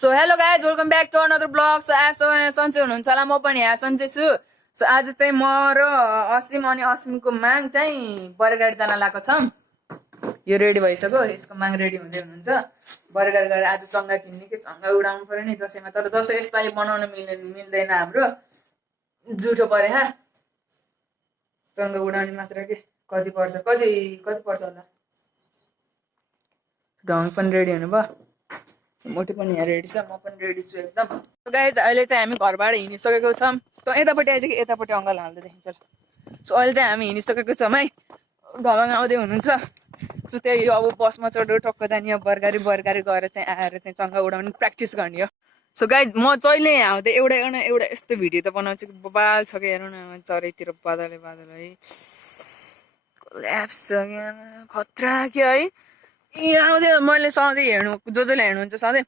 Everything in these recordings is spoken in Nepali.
So hello guys welcome back to another blog. So आज सन्चै हुनुहुन्छ होला, म पनि यहाँ सन्चै छु। सो आज चाहिँ म र असिम अनि असिमको माग चाहिँ बरगाड जान लागेको छौँ। यो रेडी भइसक्यो, यसको माग रेडी हुँदै हुनुहुन्छ। बरगाड गएर आज चङ्गा किन्ने कि चङ्गा उडाउनु पर्यो नि दसैँमा, तर दसैँ यसपालि बनाउन मिल्दैन हाम्रो, जुठो परे हा। चङ्गा उडाउने मात्र के कति पर्छ होला। ढङ पनि रेडी हुनु भयो, मोटी पनि यहाँ रेडी छ, म पनि रेडी छु एकदम। गाइज अहिले चाहिँ हामी घरबाट हिँडिसकेको छौँ। त यतापट्टि आइज कि यतापट्टि अङ्कल हाल्दै देखिन्छ। सो अहिले चाहिँ हामी हिँडिसकेको छौँ है, ढलङ आउँदै हुनुहुन्छ। सो त्यही अब बसमा चढेर टक्क जाने, बरगारी गएर चाहिँ आएर चाहिँ चङ्गा उडाउने प्र्याक्टिस गर्ने हो। सो गाइज म जहिले यहाँ आउँदै एउटा यस्तो भिडियो त बनाउँछु कि बबाल छ कि, हेरौँ न चरैतिर बादल है, ल्याप्स छ क्या, खतरा के है। यहाँ आउँदै मैले सधैँ हेर्नु, जसले हेर्नुहुन्छ सधैँ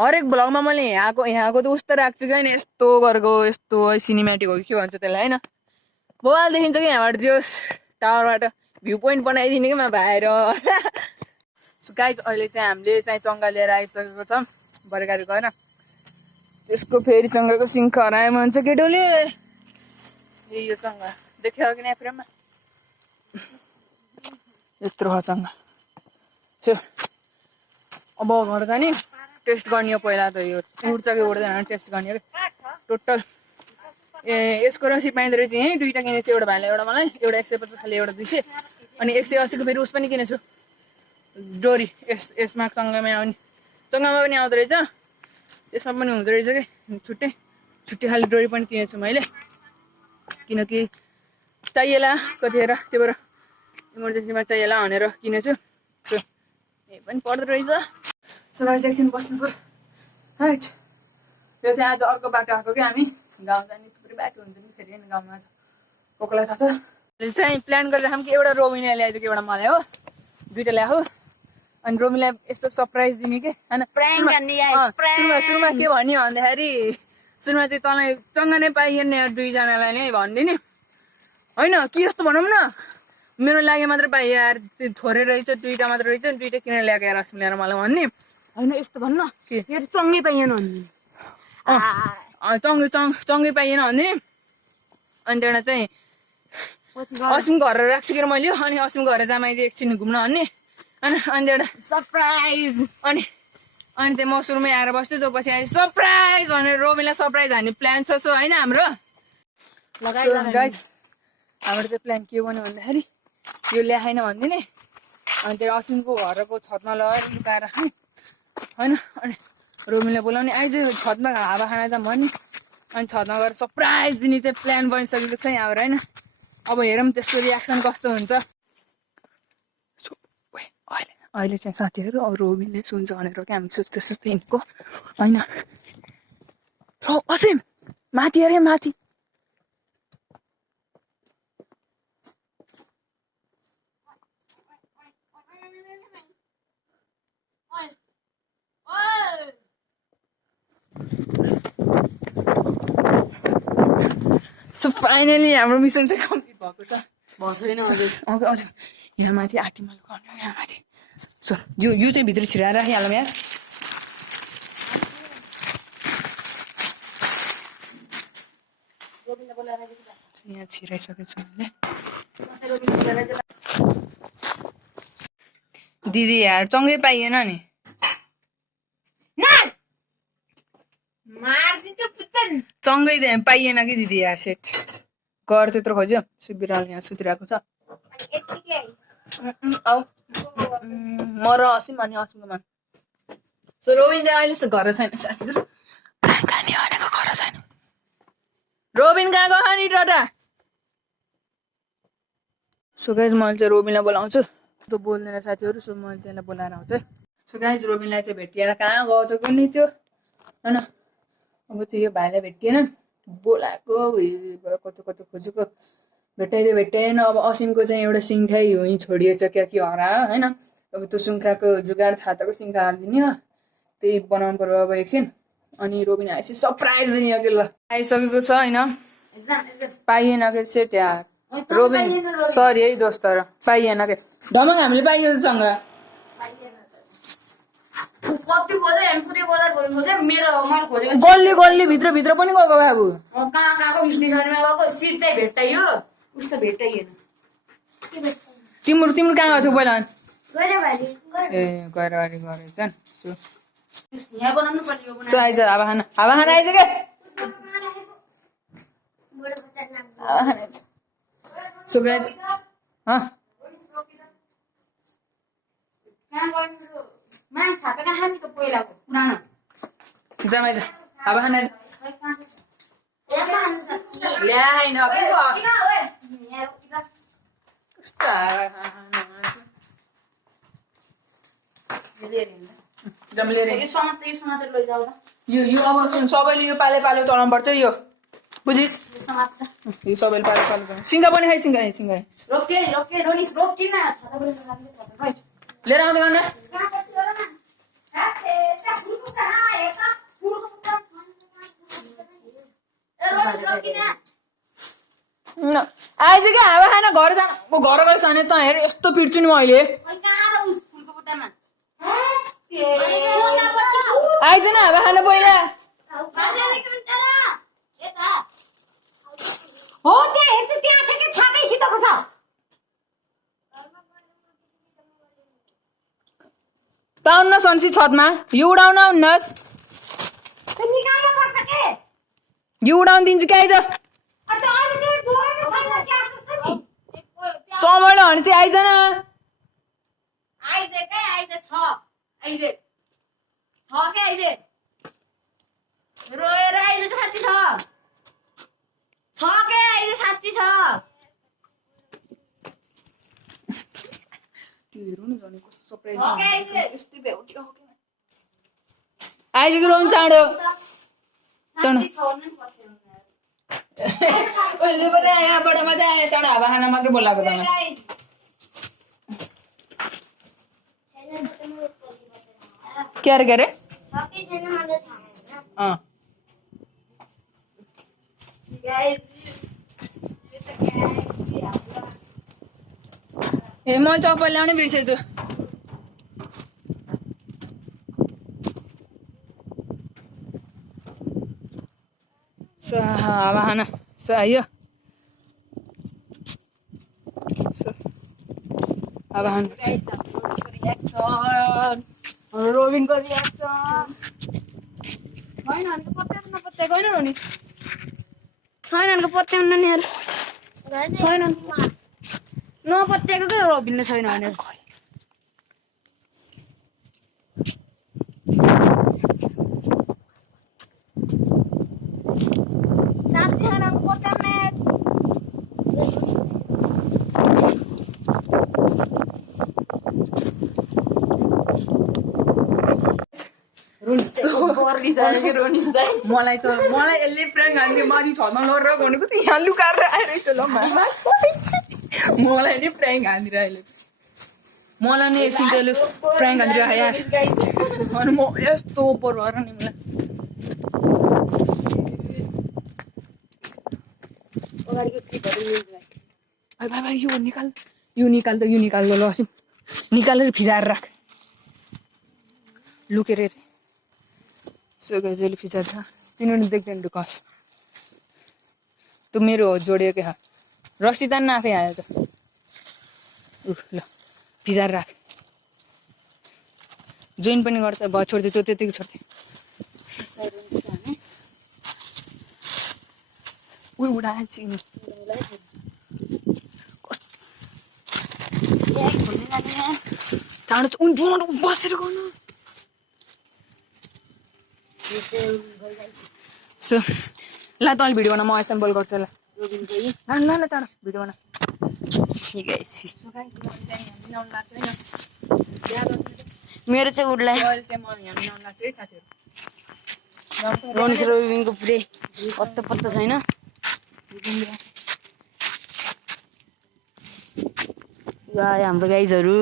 हरेक भ्लगमा मैले यहाँको त उस्तो राख्छु कि होइन, यस्तो गरेको यस्तो सिनेमेटिक हो कि के भन्छ त्यसलाई होइन, बबाल देखिन्छ कि यहाँबाट जोस् टावरबाट भ्यू पोइन्ट बनाइदिने कि बाहिर। सो गाइज अहिले चाहिँ हामीले चाहिँ चङ्गा लिएर आइसकेको छौँ बरगारी गएर। त्यसको फेरि चङ्गाको सिङ खरायो भन्छ केटोले। यो चङ्गा देख्यो कि यहाँ फ्रेममा यत्रो छ चङ्गा। अब घर जाने टेस्ट गर्ने हो पहिला त, यो उड्छ कि उड्दैन टेस्ट गर्ने हो कि टोटल। यसको रसी पाइँदो रहेछ यहीँ, दुईवटा किनेछु, एउटा भाइलाई एउटा मलाई, एउटा 150 खालि, एउटा 200 अनि 180 को फेरि उस पनि किनेछु डोरी। यसमा चङ्गामा आउने, चङ्गामा पनि आउँदो रहेछ, यसमा पनि हुँदो रहेछ कि छुट्टै खालि डोरी पनि किनेछु मैले, किनकि चाहिएला कतिखेर, त्यो भएर इमर्जेन्सीमा चाहिएला भनेर किनेछु। यही पनि पर्दो रहेछ। सो गाइस एकछिन बस्नु पर्यो हाइट। त्यो चाहिँ आज अर्को बाटो आएको कि हामी गाउँ जाने थुप्रै बाटो हुन्छ नि फेरि होइन गाउँमा, कोकोलाई थाहा छ। चाहिँ प्लान गरेर खाऊँ कि एउटा रोमिना ल्याइदियो कि एउटा मलाई हो, दुइटा ल्याऊ अनि रोमिनलाई यस्तो सरप्राइज दिने कि होइन। सुरुमा के भन्यो भन्दाखेरि, सुरुमा चाहिँ तँलाई चङ्गा नै पाइएन यार दुईजनालाई नै भनिदिने होइन, के जस्तो भनौँ न, मेरो लागि मात्र पाइयो यार, थोरै रहेछ, दुईवटा मात्र रहेछ, दुईवटा किनेर ल्याएको यार अस्ति ल्याएर मलाई भन्ने होइन, यस्तो भन्न के यार चङ्गै पाइएन भन्ने, चङ्गै पाइएन भन्ने। अनि त्यहाँबाट चाहिँ असिमको घर राख्छु कि मैले, अनि असिमको घर जामाइदिए एकछिन घुम्न भन्ने होइन। अनि त्यहाँबाट सरप्राइज, अनि चाहिँ म सुरुमै आएर बस्छु, त्यो पछि आएँ सरप्राइज भनेर रोमिनलाई सरप्राइज हान्ने प्लान छ। सो होइन हाम्रो गाइज हाम्रो चाहिँ प्लान के बन्यो भन्दाखेरि यो ल्याएन भनिदिने, अनि त्यहाँ असिमको घरको छतमा लगेर लुकाएर खाने होइन, अनि रोमिनलाई बोलाउने आइज छतमा हावा खाना त भन्ने, अनि छतमा गएर सरप्राइज दिने चाहिँ प्लान बनिसकेको छ यहाँबाट होइन। अब हेरौँ त्यसको रियाक्सन कस्तो हुन्छ। सो अहिले चाहिँ साथीहरू अब रोमिनले सुन्छ भनेर क्या हामी सुत्दै हिँडेको होइन। असिम माथि अरे माथि, सो फाइनली हाम्रो मिसन चाहिँ कम्प्लिट भएको छ। हजुर यहाँ माथि आँटीमा लुकाउने हो यहाँ माथि। सो यो चाहिँ भित्र छिराएर राखिहालौँ यार। यहाँ छिराइसकेको छु मैले। दिदी यार चङ्गै पाइएन नि, चङ्गै पाइएन कि दिदी यार, सेट घर त्यत्रो खोज्यो। सुबिराले यहाँ सुतिरहेको छ, म र असिम अनि असिमको मान। सो रोबिन चाहिँ अहिले घर छैन साथीहरू, खाने भनेको घर छैन। रोबिन कहाँ गयो नि टाटा। सो गाइज मैले चाहिँ रोबिनलाई बोलाउँछु, त बोल्दैन साथीहरू, सो मैले चाहिँ बोलाएर आउँछु है। सो गाइज रोबिनलाई चाहिँ भेटिएर कहाँ गएछ कुनै त्यो होइन, अब त्यो यो भाइलाई भेटिएन, बोलाएको कतो खोजेको भेटाइएन। अब असिमको चाहिँ एउटा सिङ्खा यहीँ छोडिएछ क्या कि हरा होइन, अब त्यो सिङ्खाको जुगाड छाताको सिङ्खा हालिदिने हो, त्यही बनाउनु पर्यो अब एकछिन। अनि रोबिन आएपछि सरप्राइज दिने हो कि ल, आइसकेको छ होइन, पाइएन कि सेट यार। रोबिन सरी है दोस्त, तर पाइएन के ढमक हामीले पाइएनसँग कति खोज्यो हामी पुरै बजार खोजेको छ मेरो मन खोजेको गल्ली गल्ली भित्र भित्र पनि गएको बाबु कहाँ कहाँको स्टेसनमा गएको सिट चाहिँ भेट्टाइयो उस्तो भेट्टाइएन तिम्रो तिम्रो कहाँ गएको थियो पहिला गैरबारी ए गैरबारी गरेछ यहाँ बनाउनु पर्ने यो सो आइज हावा खाना आइज के बडो खतरनाक हावा खाना आइज सो गाइज कहाँ गयो मा छाता कहाँ नि त पहिलाको पुरानो जमाइ जा हावा खाना आइज यहाँ खान सक्छ ल्या हैन के भयो किन ओए यहाँ कस्तो हावा खाना जमले रे यो समातेर लैजाऊ त यो अब सुन सबैले यो पाले पाले चलाउनु पर्छ यो बुझिस यो समात यो सबैले पाले पाले चलाउनु सिंगा पनि खाइ सिंगा रोके रोनिस रोकिन छाता पनि लगाउने छ खै लिएर आउँदै गर्न कहाँ कति हो र हा त्यहाँ फुलको कहाँ हेर्छ फुलको ए रोनिस रोकिन आइज के हावा खाना घर गइस भने त हेर यस्तो पिट्छु नि म अहिले ओइ कहाँ र उस फुलको बुट्टामा आइज न हावा खाना पहिला हो त्यहाँ हेर्छु त्यहाँ छ कि छाकै सिधोको छ त आउनुहोस् अन्सी छतमा यो उडाउन आउनुहोस् निकाल्नु पर्छ के यो उडाउन दिन्छु कि आइज अन्त अहिले डोरा छैन त्यहाँ जस्तो नि समयले भनेपछि आइज न आइजे के आइजे छ आइजे छ के आइजे रोएर आइजेको साथी छ के आइजे साथी छ त्यो हेर्नु न जने कस्तो सरप्राइज छ के आइजे यस्तै भ्याउटी हो के आइज कि रोम चाँडो साथी छ भन्नु पर्छ ओले पनि यहाँबाट मजा आयो चाँडो हावा खाना मात्र बोलाएको त के अरे छकै छैन मलाई थाहा हैन ए म चप्पल ल्याउनै बिर्सेछु सो हावा खाना सो आयो सो हावा खानु पर्छ रोबिनको रियाक्सन छैन अन्त पत्याउनु नपत्याएको होइन रोनिस छैन अन्त पत्याउनु नि यार छैन नपत्याएको के रोबिनले छैन भनेर साथी छैन पत्याउने मलाई यसले प्र्याङ्क हान्थ्यो माथि छतमा लडेर भनेको त यहाँ लुकाएर आइरहेछ ल मलाई नै प्र्याङ्क हानिदिएर अहिले मलाई नै एकछिन त्यसले प्र्याङ्क हानिदिएर यहाँ अनि म यस्तो ओपर भएर नि मलाई भाइ भाइ भाइ यो निकाल त ल सिम निकालेर फिजाएर राख लुकेर हेरे सो गजले फिजा था तिनीहरू देख्दैन कस तँ मेरो हो जोडियो क्या रस्सी तान्न आफै आएछ ल फिजाएर राख जोइन पनि गर्छ भयो छोड्थ्यो त्यो त्यतिको छोड्थ्यो उयो उडाएछ चाँडो बसेर गर्नु सो ल तैँले भिडियो बना म एसेम्बल गर्छु ल ल चाँडो भिडियो बना ठिक है मेरो चाहिँ उडलाई रोनिस रोबिनको पुरै पत्तो छैन यो आयो हाम्रो गाइजहरू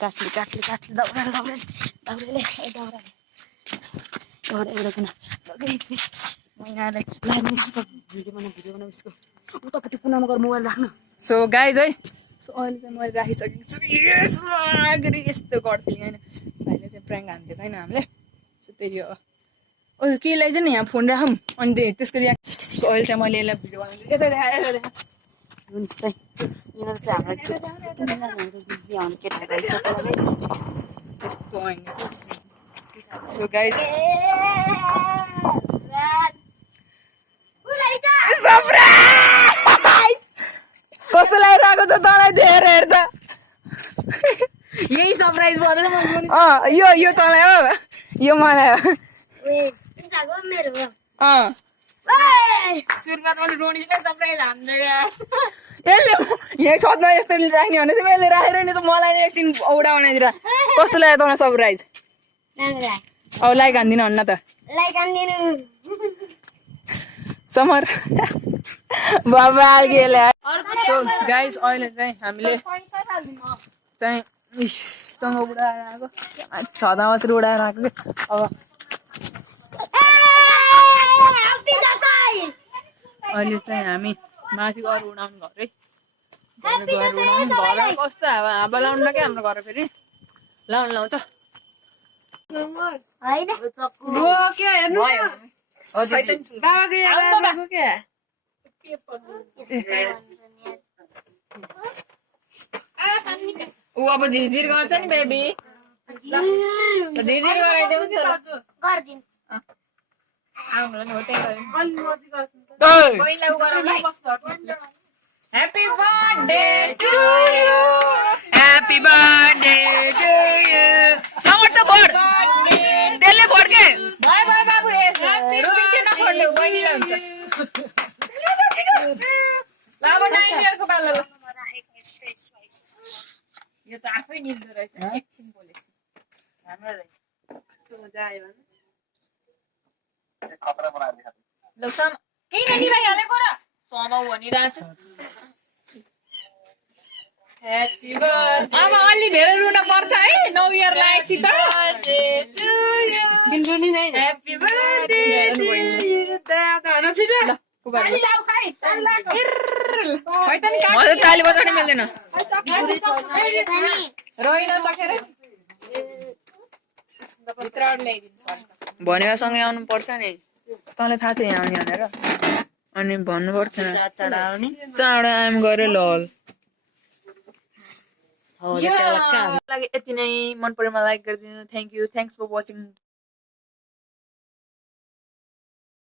काट्ले दाउराले एउटा लगाइसे मैनालाई लाग्ने भिडियो बना उसको उतापट्टि कुनामा गएर मोबाइल राख्न सो गाइज है सो अहिले चाहिँ मैले राखिसकेको छु यस गरी यस्तो गर्थेँ होइन भाइले चाहिँ प्र्याङ्क हान्दिएको होइन हामीले सो त्यही हो ओ केलाई चाहिँ नि यहाँ फोन राखौँ अनि त्यसको रियाक्ट सो अहिले चाहिँ मैले यसलाई भिडियो बनाउँछु यता देखा हुन्छ है यिनीहरू चाहिँ हाम्रो केटाहरू आइसक्यो त्यस्तो होइन सो गाइज कस्तो लागिरहेको छ तँलाई धेरै हेर्दा यही सरप्राइज गरेर मैले यो तँलाई हो यो मलाई हो मेरो सुरुमा त मैले रोनीलाई सरप्राइज हान्दै यसले यहाँ छतमा यस्तो राख्ने भने चाहिँ मैले राखेर नि चाहिँ मलाई एकछिन औडा बनाइदिएर कस्तो लाग्यो तँलाई सरप्राइज अब लाइक हान्दिनँ भन्न त लाइक हान्दिनु समर बाबा गेले सो गाइज अहिले चाहिँ हामीले चाहिँ इसँग उडाएर आएको छँदा मात्रै उडाएर आएको कि अब अहिले चाहिँ हामी माथि गएर उडाउनु घर है गएर उडाउनु घर कस्तो हावा लाउनु क्या हाम्रो घर फेरि लाउँछ ऊ अब झिरझिर गर्छ नि baby झिरझिर गराइदेऊ Happy birthday to you. Happy birthday to you. Samar to board. Telle board ke. Bye bye babu. Ruby ke na board le. Bani lancha. Lama 9 year ko bala. यो त आफै निल्दो रहेछ एकछिन बोलेछ राम्रो रहेछ त्यो जाए भने खतरा बनाइदिए ल सम किन नि भाइ हालेको र समाउ भनिरहेछ ह्यापी बर्थडे आमा अलि धेरै रुन पर्छ है न्यू इयर लागेपछि त बिन्दुनी नै ह्यापी बर्थडे टु यु दादा न छिटो ल ताली लाउ खाइ मलाई ताली बजाउन मिल्दैन रोइन तखेर भनेसँगै आउनु पर्छ नि तँलाई थाहा थियो यहाँ आउने भनेर अनि भन्नु पर्थेन चाँडो आइम गरे लल यति नै मन परेमा लाइक गरिदिनु thank you thanks for watching